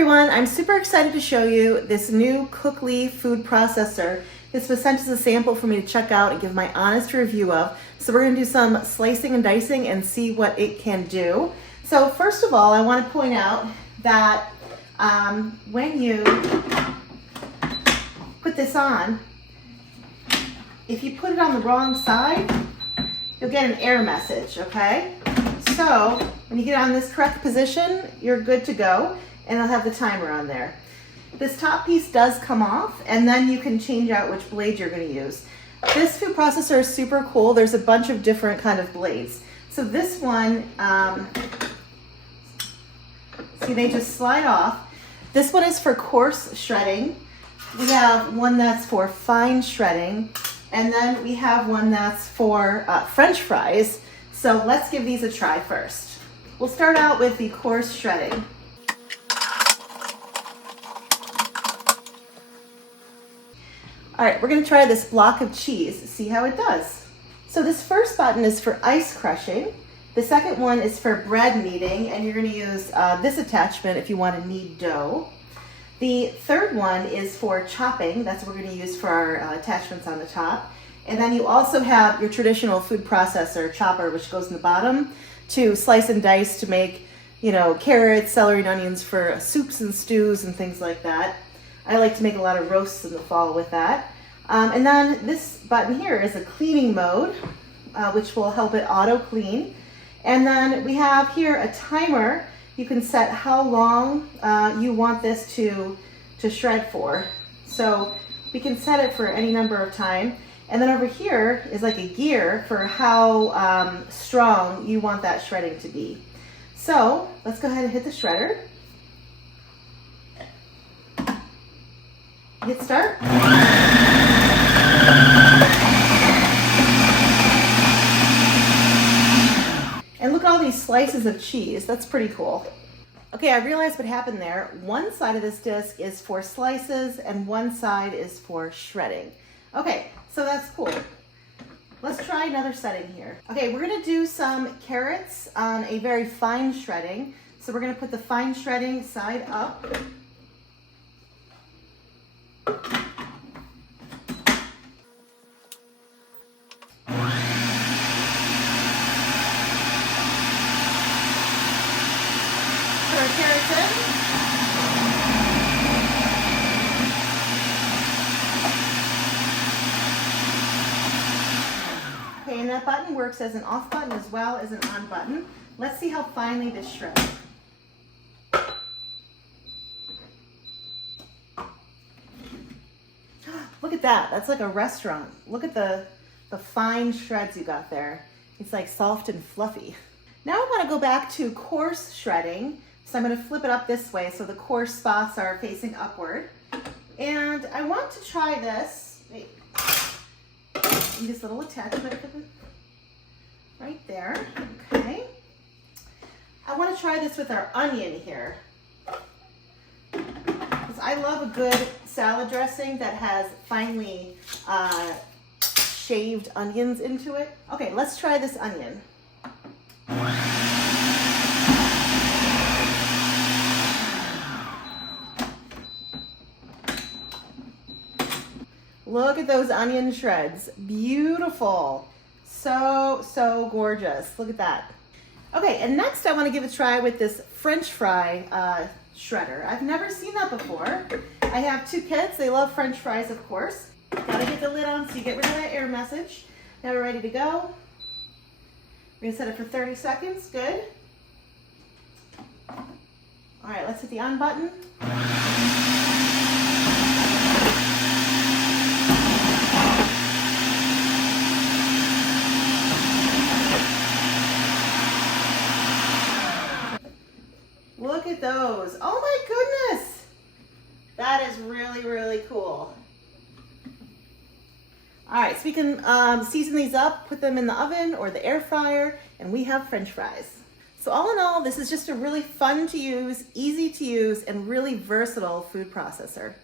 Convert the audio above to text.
everyone, I'm super excited to show you this new COOKLEE food processor. This was sent as a sample for me to check out and give my honest review of. So we're going to do some slicing and dicing and see what it can do. So first of all, I want to point out that when you put this on, if you put it on the wrong side, you'll get an error message, okay? So when you get on this correct position, you're good to go, and I'll have the timer on there. This top piece does come off, and then you can change out which blade you're going to use. This food processor is super cool. There's a bunch of different kind of blades. So this one, see, they just slide off. This one is for coarse shredding. We have one that's for fine shredding, and then we have one that's for French fries. So let's give these a try first. We'll start out with the coarse shredding. All right, we're gonna try this block of cheese, see how it does. So this first button is for ice crushing. The second one is for bread kneading, and you're gonna use this attachment if you wanna knead dough. The third one is for chopping. That's what we're gonna use for our attachments on the top. And then you also have your traditional food processor chopper, which goes in the bottom to slice and dice to make, you know, carrots, celery, and onions for soups and stews and things like that. I like to make a lot of roasts in the fall with that. And then this button here is a cleaning mode, which will help it auto clean. And then we have here a timer. You can set how long you want this to shred for. So we can set it for any number of time. And then over here is like a gear for how strong you want that shredding to be. So let's go ahead and hit the shredder. Hit start. And look at all these slices of cheese. That's pretty cool. Okay, I realized what happened there. One side of this disc is for slices and one side is for shredding. Okay, so that's cool. Let's try another setting here. Okay, we're gonna do some carrots on a very fine shredding. So we're gonna put the fine shredding side up. Put our carrots in. Okay, and that button works as an off button as well as an on button. Let's see how finely this shreds. Look at that, that's like a restaurant. Look at the fine shreds you got there. It's like soft and fluffy. Now I want to go back to coarse shredding. So I'm going to flip it up this way so the coarse spots are facing upward. And I want to try this. Wait. This little attachment right there. Okay. I want to try this with our onion here. Because I love a good salad dressing that has finely shaved onions into it. Okay, let's try this onion. Look at those onion shreds. Beautiful. So gorgeous. Look at that. Okay, and next I want to give a try with this French fry shredder. I've never seen that before. I have two kids. They love French fries, of course. Gotta get the lid on so you get rid of that error message. Now we're ready to go. We're gonna set it for 30 seconds. Good. All right, let's hit the on button. Look at those. Oh my goodness. That is really, really cool. All right, so we can season these up, put them in the oven or the air fryer, and we have French fries. So all in all, this is just a really fun to use, easy to use, and really versatile food processor.